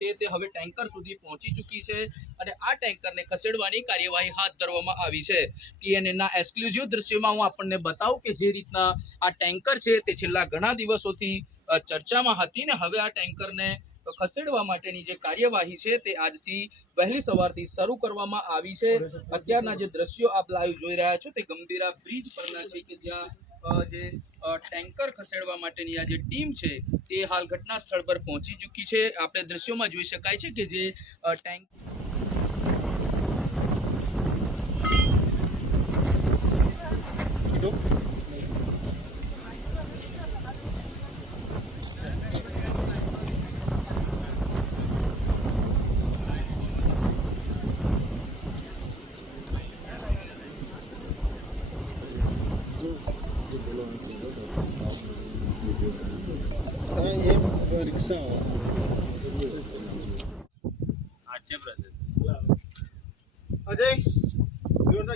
તે હવે ટેન્કર સુધી પહોંચી ચૂકી છે અને આ ટેન્કરને ખસેડવાની કાર્યવાહી હાથ ધરવામાં આવી છે. ટીએનએના એક્સક્લુઝિવ દ્રશ્યમાં હું આપણને બતાવું કે જે રીતના આ ટેન્કર છે તે છેલ્લા ઘણા દિવસોથી ચર્ચામાં હતી ને હવે આ ટેન્કરને ખસેડવા માટેની જે કાર્યવાહી છે તે આજથી વહેલી સવારથી શરૂ કરવામાં આવી છે. અત્યારના જે દ્રશ્યો આપ લાઈવ જોઈ રહ્યા છો તે ગંભીરા બ્રિજ પરના છે કે જ્યાં જે ટેન્કર ખસેડવા માટેની આ જે ટીમ છે, તે હાલ ઘટના સ્થળ પર પહોંચી ચૂકી છે. આપણે દ્રશ્યોમાં જોઈ શકાય છે કે જે tank Sen böyle kısa var. Acı Acı. Yoruna.